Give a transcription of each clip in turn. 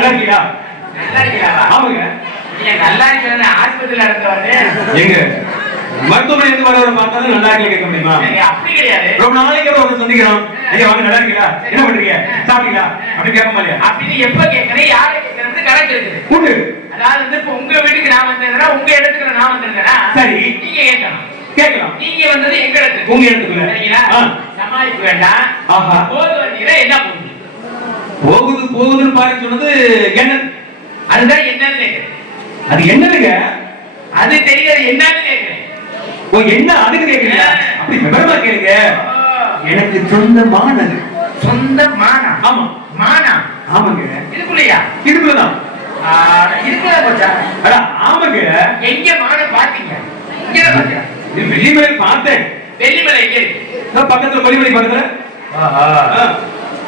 நல்லா இருக்கீங்களா நல்லா இருக்கிறாவா ஆமாங்க. நீங்க நல்லா இருக்கிற ஆஸ்பத்திரியில இருந்தவரு எங்க? மருத்துவமனை இருந்து வரவரை நல்லா இருக்கீங்க கேட்க முடியுமா? அப்படி கிடையாது. ரொம்ப நாளைக்கு ஒரு சந்திக்கிறோம். ஐயா வாங்க நல்லா இருக்கீங்களா என்ன பண்றீங்க? சாப்பிட்டீங்களா? அப்படி கேட்போமா இல்லையா? அப்படின்னு எப்ப கேட்கறேன் யாரை கேட்கறேன்னு கணக்கு இருக்குது. உண்டு அதாவது வந்து இப்ப உங்க வீட்டுக்கு நான் வந்திருந்தேன்னா உங்க இடத்துக்கு நான் வந்திருந்தேன்னா சரி. நீங்க கேட்கணும். கேட்கலாம். நீங்க வந்தது எங்க இடத்துக்கு? உங்க இடத்துக்குள்ள. சரிங்களா? ஆ. சமாளிக்க வேண்டாம். ஆஹா. போது வந்தீங்கன்னா என்ன போகுது போகுது போகுதுன்னு பாரு சொன்னது என்ன அதுதான் என்னன்னு கேட்கிறேன். அது என்னதுங்க? அது தெரியாது என்னன்னு கேட்கிறேன். ஓ என்ன? அதுக்கு கேக்குறீங்க அப்படி விவரமா கேளுங்க. எனக்கு சொந்தமானது. சொந்த மானா ஆமா. மானா? ஆமாங்க. இதுக்குள்ளயா இதுக்குள்ளதான் இதுக்குள்ள போச்சா? அட ஆமாங்க. எங்க மான பாத்தீங்க இங்க பாத்தீங்க வெள்ளிமலை பார்த்தேன். வெள்ளிமலை எங்க பக்கத்துல கொல்லிமலை பக்கத்துல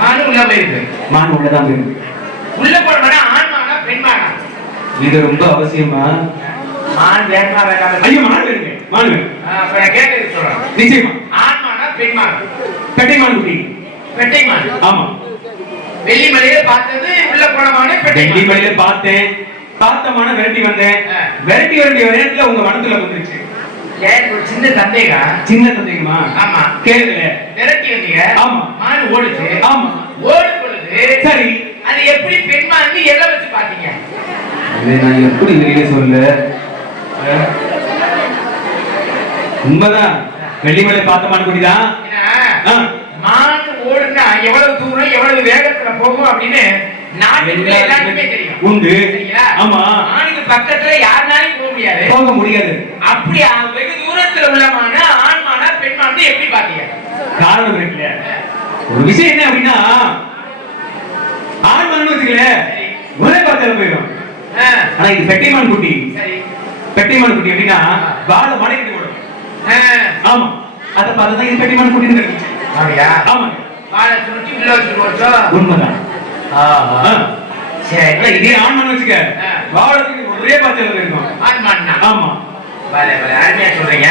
மானு உள்ள போயிருக்கு மான் உள்ளதான் இருக்கு. உள்ள போன மானா ஆண் மானா பெண் மானா இது ரொம்ப அவசியமா? ஆண் வேணுமா வேண்டாமா. ஐயோ மான் வேணுங்க மான் வேணும். அப்ப நான் கேட்கறது சொல்றேன். நிச்சயமா. ஆண் மானா பெண் மானா பெட்டை மான் குட்டி. பெட்டை மான் ஆமா வெள்ளிமலையில பார்த்தது உள்ள போன மானு பெட்டை மான். வெள்ளிமலையில பார்த்தேன். பார்த்த மான விரட்டி வந்தேன். விரட்டி வேண்டிய நேரத்துல உங்க மனத்துல வந்துருச்சு. எனக்கு ஒரு சின்ன சந்தேகம்? சின்ன சந்தேகமா? ஆமா. கேளுங்க. விரட்டி வந்தீங்க. ஆமா. மானு ஓடுச்சு. ஆமா. ஓடும் பொழுது சரி. அது எப்படி பெண் மான்னு எதை வச்சு பாத்தீங்க இதை நான் எப்படி சொல்ல உண்மைதான். வெள்ளிமலை பார்த்த ஏன்னா ஆ. மான் ஓடுனா எவ்வளவு தூரம் எவ்வளவு வேகத்துல போகும் அப்படின்னு நாட்டுக்குள்ள எல்லாருக்குமே தெரியும். உண்டு? ஆமா. மானுக்கு பக்கத்துல யாருனாலும் போக முடியாது. போக முடியாது. அப்படி வெகு தூரத்துல உள்ள மான ஆண் மானா பெண் மான்னு எப்படி பாத்தீங்க? காரணம் இருக்குல்ல. ஒரு விஷயம் என்ன அப்படின்னா ஆண் மான் வச்சுக்கல. ஒரே பார்த்தால போயிடும். ஆனா இது பெட்டைமான் குட்டி. பெட்டைமான் குட்டி அப்படின்னா வாழை மலைக்கிட்டு ஓடும் ஆ, ஆமா. அத பார்த்துதான் இது பெட்டைமான் குட்டின்னு ஆமாங்க. வாழை சுருட்டி உள்ள வச்சுட்டு உண்மைதான். சரி இதே ஆண் மான் வச்சுக்க. ஆ. வாழத்துக்கு ஒரே பார்த்தால போயிருக்கும் ஆண் மான்னா ஆமா. அருமையா சொல்றீங்க.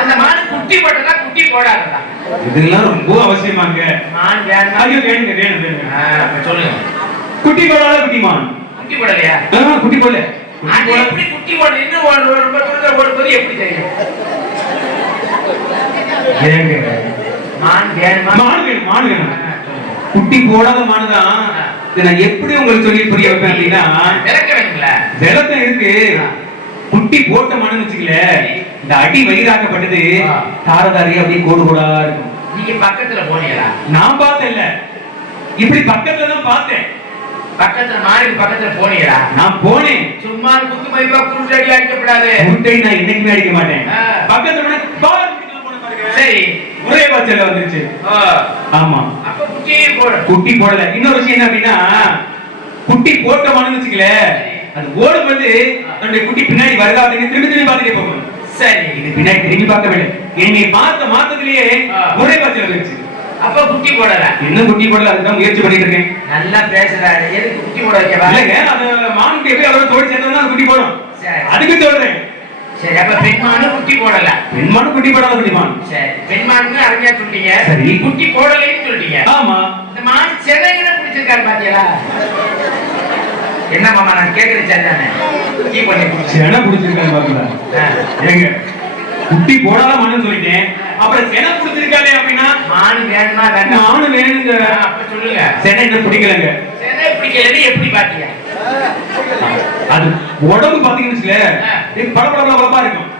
அந்த மானு குட்டி போட்டதா குட்டி போடாததா? இதெல்லாம் ரொம்ப அவசியமாங்க மான் வேணுமா? ஐயோ வேணுங்க வேணும் வேணுங்க. சொல்லுங்க. குட்டி போடாத குட்டிமான் குட்டி போடலையா? குட்டி போடல. குட்டி அது போட எப்படி குட்டி போட இன்னும் ஒரு ஒரு ரொம்ப தூரத்துல ஓடும்போது எப்படி தெரியும்? ஏங்க. மான் வேணுமா? மான் வேணும் மான் வேணும். குட்டி போடாத மானுதான் இதை நான் எப்படி உங்களுக்கு சொல்லி புரிய வைப்பேன் அப்படின்னா விளக்கம் இருக்கு குட்டி போட்ட மானு வச்சுக்கல. இந்த அடி வயிறாக்கப்பட்டது. தாரதாரி அப்படியே கோடு கோடா இருக்கும். நீங்க பக்கத்துல போனீங்களா? நான் பார்த்தேன்ல இப்படி பக்கத்துல தான் பார்த்தேன். பக்கத்துல மானுக்கு பக்கத்துல போனீங்களா? நான் போனேன். சும்மா குத்து மதிப்பா குருட்டு அடி அடிக்கப்படாது. முட்டை நான் என்னைக்குமே அடிக்க மாட்டேன். பக்கத்துல பாருங்க. சரி ஒரே வாச்சல்ல வந்துருச்சு. ஆமா. அப்ப குட்டியே போடு. குட்டி போடல. இன்னொரு விஷயம் என்ன அப்படின்னா குட்டி போட்ட மானுன்னு வச்சுக்கல அது ஓடும்போது தன்னுடைய குட்டி பின்னாடி வருதா அப்படின்னு திரும்பி திரும்பி பார்த்துட்டே போகணும் சரி. இது பின்னாடி திரும்பி பார்க்கவில்லை என்னை பார்த்த மாத்தத்திலேயே ஆ. ஒரே வாச்சல் வந்துருச்சு. அப்ப குட்டி போடல. இன்னும் குட்டி போடல அதுதான் முயற்சி பண்ணிட்டு இருக்கேன். நல்லா பேசுறாரு. எதுக்கு குட்டி போட வைக்கவா இல்லைங்க அது மானுக்கு எப்படி அவரோட தோடி அது குட்டி போடும். அதுக்கு சொல்றேன். சரி அப்ப பெண்மானு குட்டி போடல. பெண்மானும் குட்டி போடாத குட்டிமான் சரி பெண்மானு அருமையா சொல்லிட்டீங்க சரி. குட்டி போடலைன்னு சொல்லிட்டீங்க. ஆமா. இந்த மான் சென்னையில பிடிச்சிருக்காரு பாத்தீங்களா? என்ன மாமா நான் கேக்குறது சரிதானே? கீ பண்ணி சென பிடிச்சிருக்காங்க பாருங்களா ஏங்க குட்டி போடாத மானுன்னு சொல்லிட்டேன். அப்புறம் சென பிடிச்சிருக்காளே அப்படின்னா மான் வேணுமா வேண்டாம்? நானும் வேணுங்க. அப்ப சொல்லுங்க. சென என்ன பிடிக்கலங்க. சென்னை பிடிக்கலன்னு எப்படி பாத்தீங்க? அது உடம்பு பாத்தீங்கன்னு வச்சுக்கல ஆ. இது பட பட பட படப்பா இருக்கும்.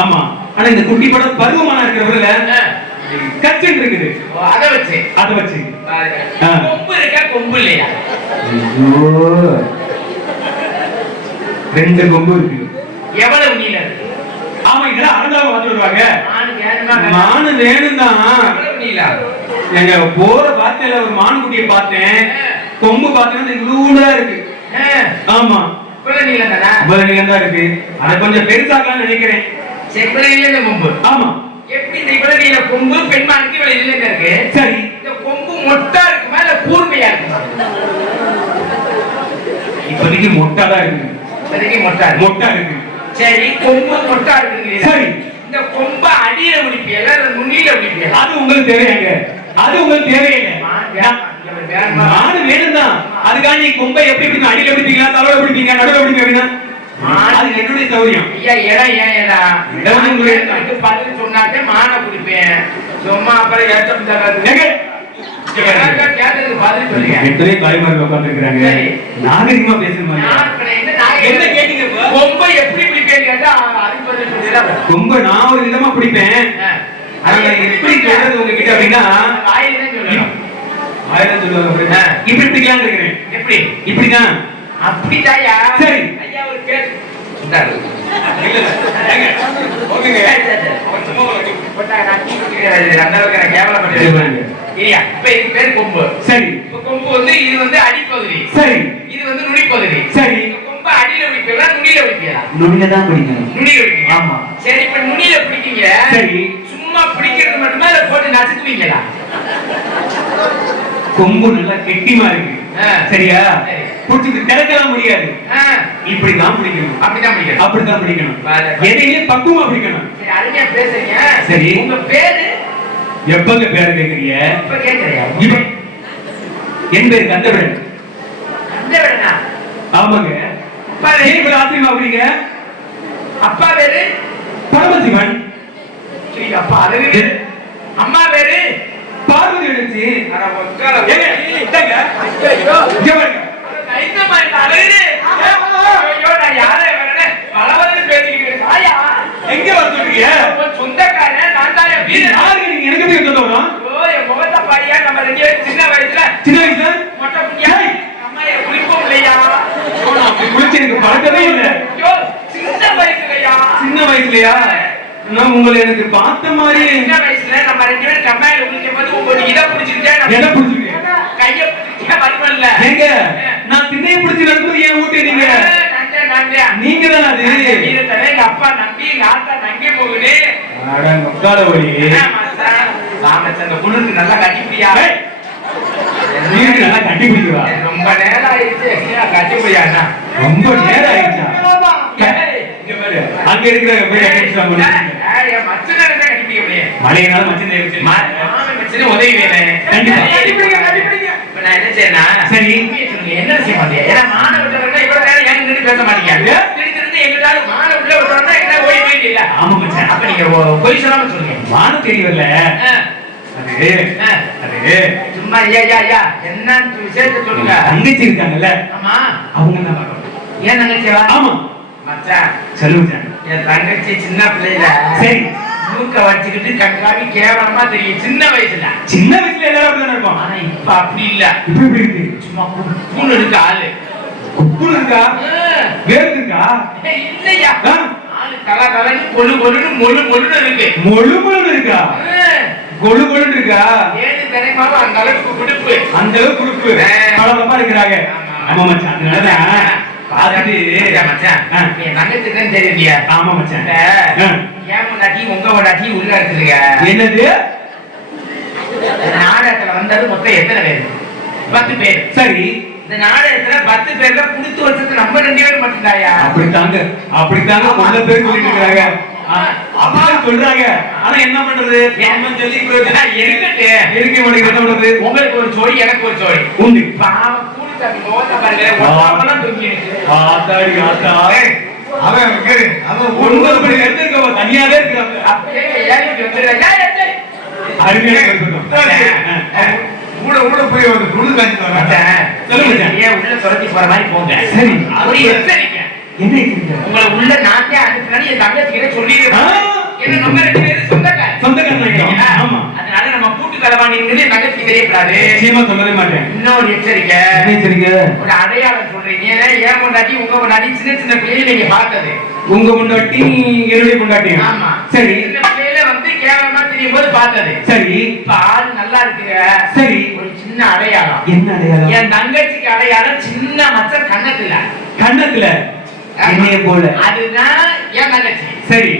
ஆமா. ஆனா இந்த குட்டி பட பருவமான இருக்கிறவர்கள. கச்சன் இருக்குது. அதை வச்சு. அதை வச்சு. கொம்பு இருக்கா? கொம்பு இல்லையா? ரெண்டு கொம்பு இருக்கு. எவ்வளவு நீளம் ஆமா இதெல்லாம் அறந்தாலும் பார்த்து வருவாங்க மான் வேணுமா தான் எங்க போற பார்த்தேன் ஒரு மான் குட்டியை பார்த்தேன் கொம்பு பார்த்தேன்னா இவ்வளவுதான் இருக்கு. ஆமா. இவ்வளவு நீளம் தானா இருக்கு. அதை கொஞ்சம் பெருசாக்கலாம்னு நினைக்கிறேன். சரி, கொம்பு. ஆமா. எப்படி இந்த கொம்பு பெண்மானுக்கு இவ்வளவு நீளம் இருக்கு? சரி. இந்த கொம்பு மொட்டா இருக்குமா இல்ல கூர்மையா இருக்குமா? இப்போதைக்கு மொட்டா தான் இருக்கு. இப்போதைக்கு மொட்டா மொட்டா இருக்கு. சரி கொம்பு மொட்டா இருக்கு சரி. இந்த கொம்பை அடியில முடிப்பியல இல்ல நுனியில அது உங்களுக்கு தேவையாங்க அது உங்களுக்கு தேவையில்லை. மான் வேணுமா? தான் அதுக்காக நீ கொம்பை எப்படி பிடிக்கும் அடியில பிடிப்பீங்களா? தலையில பிடிப்பீங்க நடுவுல பிடிப்பீங்க அது என்னுடைய சௌரியம். ஐயா இடம் ஏன் இடம் பதில் சொன்னாட்டே மானை குடிப்பேன் சும்மா அப்புறம் ஏற்றம் தராது. நாகரிகமா பேசுற மாதிரி. நான் இப்ப என்ன கேட்டீங்க? கொம்பை எப்படி பிடிப்பேன்னு கேட்டா கொம்பை நான் ஒரு விதமா பிடிப்பேன். எப்படி சொல்றது உங்ககிட்ட அப்படின்னா ஆயிரம் சொல்லுவாங்க. ஆ. இப்படி பிடிக்கலாம்னு இருக்கிறேன் எப்படி? இப்படிதான் அப்படிதாயா சரி. ஐயா ஒரு பேர். சரி, கொம்பு. சரி. இப்ப கொம்பு வந்து இது வந்து அடிப்பகுதி. சரி. இது வந்து நுனிப்பகுதி. சரி. கொம்பு அடியில பிடிப்பீங்களா நுனியில பிடிப்பீங்களா நுனில தான் பிடிக்கணும். நுனியில பிடிப்பீங்க ஆமா. சரி இப்ப நுனியில பிடிக்கீங்க. சரி. சும்மா பிடிக்கிறது மட்டுமா இல்ல போட்டு நசுக்குவீங்களா? கொம்பு நல்லா கெட்டிமா இருக்கு. சரியா? சரி. புடிச்சிட்டு திறக்கலாம் முடியாது. இப்படிதான் பிடிக்கணும். அப்படிதான் பிடிக்கணும். அப்படிதான் பிடிக்கணும். எதையுமே பக்குவமா பிடிக்கணும். அருமையா பேசுறீங்க. சரி. உங்க பேரு? எப்பங்க பேர கேக்குறீங்க? இப்ப கேக்குறியா என் பேர் கந்தவிடன் அந்த விடனா ஆமாங்க. அப்பா ஏன் ஆச்சரியமா அப்படிங்க அப்பா பேரு? பரமசிவன். அப்பா அம்மா பேரு? பார்வதி எடுத்து அட உட்கார எங்க உன் சொந்தக்காரன் நான் தான் எனக்கு போய் என் முகத்தை பாரியா நம்ம ரெண்டு பேரும் சின்ன வயசுல. சின்ன வயசுல? மொட்டை குட்டியா? அம்மா குளிப்போம் இல்லையா? குளிச்சு எனக்கு பழக்கமே இல்ல. சின்ன வயசுலயா? சின்ன வயசுலயா? நான் உங்களை எனக்கு பார்த்த மாதிரி சின்ன வயசுல நம்ம ரெண்டு பேரும் கம்மாயில இதை பிடிச்சிருக்கேன் எதை பிடிச்சிருக்கீங்க கைய ஏங்க நான் திண்ணையை பிடிச்சி ஏன் ஊட்டி நீங்க? நீங்க தான் அது? எங்க அப்பா நம்பி ஆத்தா நங்கி போகுது. அட, உட்கார ஒளி ராமச்சந்திர குளிருக்கு நல்லா நீங்க நல்லா ரொம்ப நேரம் ஆயிடுச்சு கட்டிப்பிடியா ரொம்ப நேரம் ஆயிடுச்சா அங்க இருக்கிற. மழையினால மச்சம் தேவைச்சு உதவி நான் என்ன செய்யறேன்னா சரி. என்ன செய்ய மாட்டீங்க ஏன்னா மானை விட்டவர்கள் இவ்வளவு நேரம் ஏன் நின்று பேச மாட்டீங்க? திடீர்னு எங்கிட்டாவது மானை உள்ள விட்டோம்னா எங்கன்னா ஓடி போயிட்டு இல்ல. ஆமா மச்சான். அப்ப நீங்க பொய் சொல்லாம சொல்லுங்க. வானம் ஆ, அது. அது. சும்மா ஐயா ஐயா ஐயா என்னன்னு விசேஷத்தை சொல்லுங்க. தங்கச்சி இருக்காங்கல்ல? ஆமா. அவங்க தான் பார்க்கணும் ஏன் தங்கச்சிவா ஆமா. மச்சான். சொல்லுங்க என் தங்கச்சி சின்ன பிள்ளைல சரி. மூக்க வச்சுக்கிட்டு கண்காணி கேவலமா தெரியும். சின்ன வயசுல. சின்ன வயசுல எல்லாரும் இருப்போம் ஆனா இப்ப அப்படி இல்ல. இப்ப எப்படி இருக்கு? சும்மா குப்புன்னு இருக்கு ஆளு. குப்புல இருக்கா? ஏய், இல்லையா? ஆளு தல தலைன்னு கொழு கொழுன்னு மொழு மொழுன்னு இருக்கு. மொழு மொழு இருக்கா? கொழு கொழு இருக்கா? ஏழு தினைமாவும் அந்த அளவுக்கு விடுப்பு அந்த அளவுக்கு குடுப்பு. பளபளப்பா இருக்கிறாங்க. ஆமா. மச்சான். அதனாலதான் பார்த்துட்டு. மச்சான். என் தங்கச்சி தான் தெரியும் இல்லையா? ஆமா மச்சான். ஏன் பொண்டாட்டி? உங்க பொண்டாட்டி உள்ள இருக்குதுங்க. என்னது? நாடகத்துல வந்தது மொத்தம் எத்தனை பேர்? பத்து பேர். சரி. இந்த நாடகத்துல பத்து பேர்ல குடுத்து வச்சது நம்ம ரெண்டு பேரும் மட்டும்தாயா? அப்படித்தாங்க. அப்படித்தாங்க. பல பேர் சொல்லிட்டு இருக்காங்க அப்படிதான் சொல்றாங்க. ஆனா என்ன பண்றது? நம்ம சொல்லி இருக்கட்டு இருக்க மாட்டேங்குது. என்ன பண்றது? உங்களுக்கு ஒரு ஜோடி எனக்கு ஒரு ஜோடி. உண்டு. பாவம் முகத்தை பாருங்க. ஆத்தாடி ஆத்தா. அவன் கேரு அவன் ஒன்பது மணி நேரத்துல இருக்கவங்க தனியாவே இருக்கிறாங்க. அருமையா இருக்கட்டும் கூட கூட போய் வந்து குழு காய்ச்சி வராங்க மச்சான், சொல்லுங்க. ஏன் உள்ள துரத்தி போற மாதிரி போங்க. சரி. ஒரு எச்சரிக்கை. என்ன உங்களை உள்ள நாட்டே அனுப்புனாலும் என் தங்கச்சி கிட்ட சொல்லிடுறேன். ஏன்னா நம்ம ரெண்டு பேரும் சொந்தக்காரர். சொந்தக்காரங்க ஆமா. அதனால நம்ம கூட்டு தலைவாணிங்கிறது என் தங்கச்சிக்கு தெரியக்கூடாது நிச்சயமா சொல்லவே மாட்டேன். இன்னொரு எச்சரிக்கை. என்ன சரிங்க ஒரு அடையாளம் சொல்றீங்க ஏன் கொண்டாட்டி உங்க கொண்டாட்டி சின்ன சின்ன பிள்ளைகளை நீங்க பார்த்தது? உங்க முண்டாட்டி என்னுடைய முண்டாட்டியும் ஆமா. சரி. சின்ன பிள்ளையில வந்து கேவலமா தெரியும் போது பார்த்தது. சரி. இப்ப ஆள் நல்லா இருக்குங்க சரி. ஒரு சின்ன அடையாளம். என்ன அடையாளம்? என் தங்கச்சிக்கு அடையாளம் சின்ன மச்சம் கண்ணத்துல கண்ணத்துல. என்னைய போல. அதுதான் என் தங்கச்சி. சரி.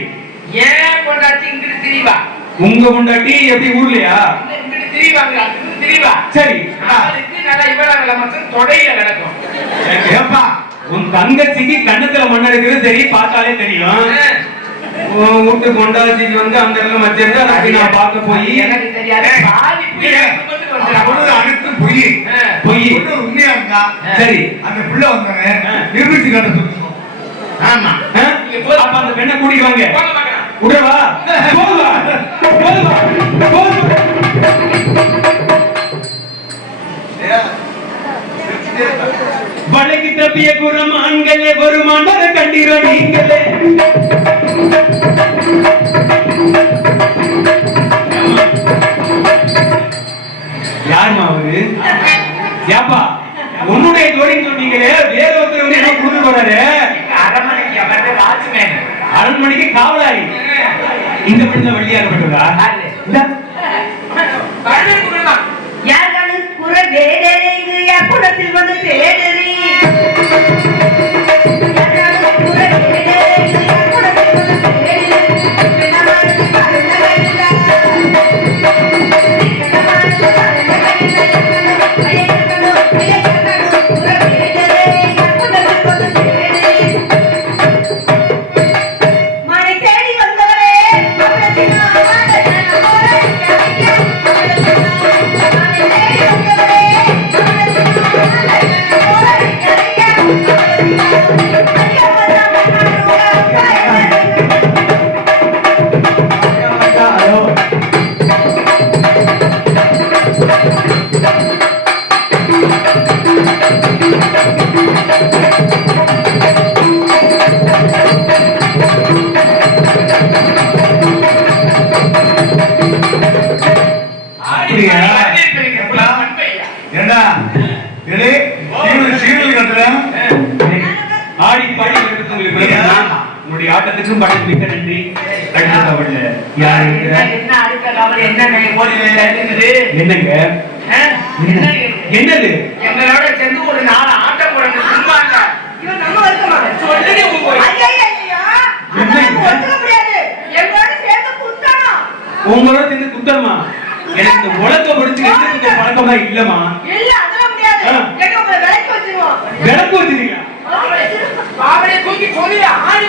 ஏன் கொண்டாட்டி இங்கிட்டு திரிவா? உங்க முண்டாட்டி எப்படி ஊர்லயா? இங்கிட்டு திரிவாங்க திரிவா? சரி. அவளுக்கு தொடையில கிடக்கும் ஏப்பா உன் தங்கச்சிக்கு கண்ணத்துல மண்ண இருக்கிறது சரி பார்த்தாலே தெரியும். உன் வீட்டு கொண்டாச்சிக்கு வந்து அந்த இடத்துல நான் பார்க்க போய். எனக்கு தெரியாது. அனைத்தும் பொய். பொய். உண்மையா இருந்தா சரி. அந்த பிள்ளை வந்தானே ஆ. நிரூபிச்சு காட்ட ஆமா. அப்ப அந்த பெண்ணை கூட்டிட்டு வாங்க. போங்க பார்க்கலாம். விடுவா போதுவா? போதுவா? போதுவா? வழக்கு தப்பிய குரம் ஆண்களே ஒரு மாண்டத கண்டீரோ நீங்களே. யாருமா அவரு? ஏப்பா உன்னுடைய ஜோடின்னு சொன்னீங்களே வேற ஒருத்தர் வந்து என்ன கொடுத்து போறாரு. அரண்மனைக்கு அவர்கிட்ட வாட்ச்மேன். அரண்மனைக்கு காவலாளி. இந்த பெண்ண வழியாகப்பட்டதா யாரு? ಬೇಡರಿ ಅಪ್ಪನ ತಿರುವಂತ ಬೇಡರಿ என்னங்க? என்னது? எங்களோட சேர்ந்து ஒரு நாலு ஆட்டம் போடுங்க. சும்மா இல்ல. இவன் நம்ம வருத்தமா? சொல்லுங்க சேர்ந்து குத்தணும். உங்களோட எனக்கு உலக எந்த இல்ல, அதெல்லாம் முடியாது. உங்களை வச்சிருவோம். விளக்கு பாவனை தூக்கி ஆடி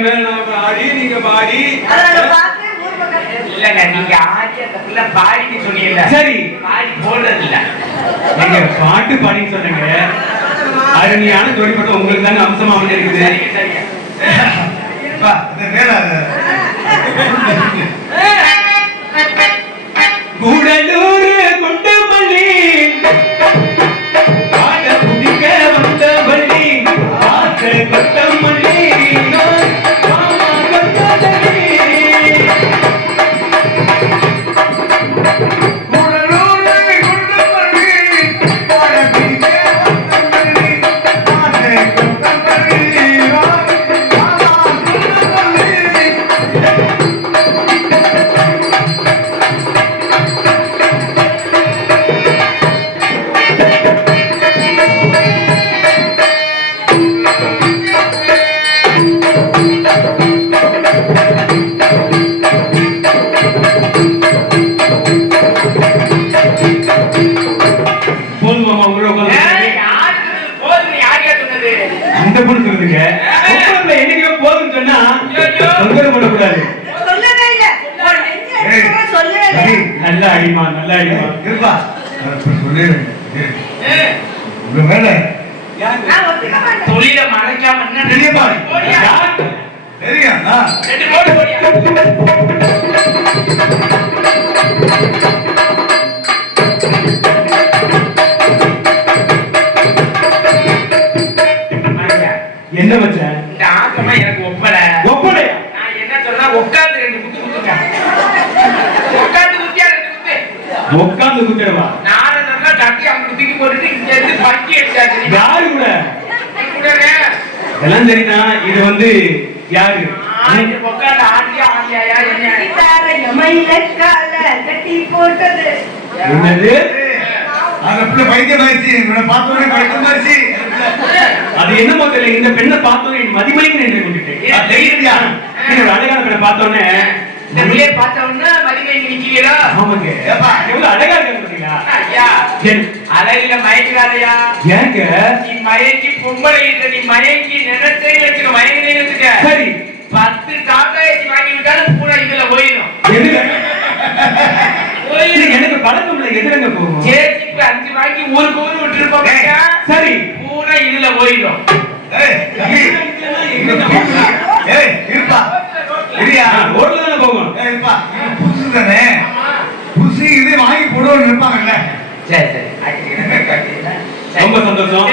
மேல ஆடி நீங்க பாடி பார்த்து ஊர் பக்கம் இல்லங்க நீங்க ஆடி அந்த பிள்ளை பாடின்னு சொன்னீங்கல்ல. சரி. பாடி போடுறது இல்ல நீங்க பாட்டு பாடின்னு சொன்னீங்க. அருமையான ஜோடி பட்டம் உங்களுக்கு தாங்க அம்சமா அமைஞ்சிருக்குது. சரிங்க சரிங்க. பா இந்த மேல கூடலூர் ரெண்டு என்ன வச்சேன் இந்த ஆக்கமா எனக்கு ஒப்பல. நான் என்ன சொல்றேன் உட்கார்ந்து ரெண்டு குத்து குத்துங்க உட்கார்ந்து குத்தியா ரெண்டு குத்து? உட்கார்ந்து சொன்னா அவங்க போட்டுட்டு இங்க இருந்து பக்கி எடுத்தாச்சு யாரு கூட? கூடவே. எல்லாம் சரிதான் இது வந்து யாரு? என்ன கட்டி போட்டது. என்னது? அந்த பிள்ளை பைத்தியமாயிடுச்சு இவனை பார்த்த உடனே பைத்தியமாயிடுச்சு அது என்னமோ தெரியல இந்த பெண்ணை பார்த்தோன்னே என் மதிமயங்க நின்று கொண்டுட்டேன் அழகான பெண்ணை பார்த்தோன்னே. இந்த பிள்ளைய பார்த்த உடனே மதிமை நிக்கிறீங்களா? ஆமாங்க. ஏப்பா. எவ்வளவு அழகா இருக்காங்க பாத்தீங்களா ஐயா அழகில மயக்கிறாரையா ஏங்க? நீ மயக்கி பொம்பளை நீ மயக்கி நினைச்சே வச்சுக்க மயங்கினே வச்சுக்க. சரி. பத்து சாக்லேட் வாங்கி விட்டாலும் பூரா இதுல போயிடும் போயிடும் எனக்கு பழக்கம் இல்லை எதிரங்க போகும்? ஜேசிக்கு அஞ்சு வாங்கி ஊருக்கு ஊரு விட்டுருப்போம் சரி. பூரா இதுல போயிடும் இருப்பா. இல்லையா ரோட்ல போகும். இருப்பா. புதுசு தானே. புதுசு இது வாங்கி போடுவோம்னு இருப்பாங்கல்ல. சரி சரி. ரொம்ப சந்தோஷம்.